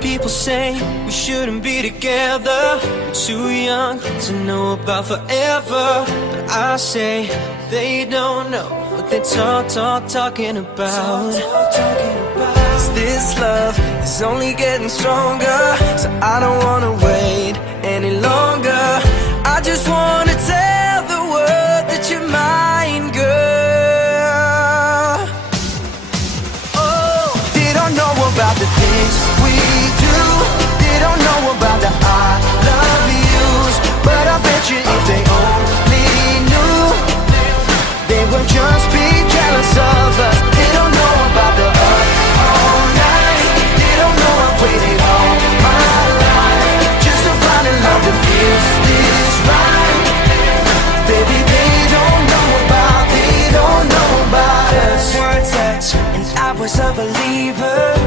People say we shouldn't be together. We're too young to know about forever. But I say they don't know what they're talking about. 'Cause this love is only getting stronger, so I don't wanna wait any longer. I just wanna tell the world that you're mine, girl. Oh, they don't know about the things we do. They don't know about the I love yous. But I bet you if they only knew, they would just be jealous of us. They don't know about the up all night. They don't know I've waited all my life just to find a love that feels this right. Baby, they don't know about us. Words touch and I was a believer.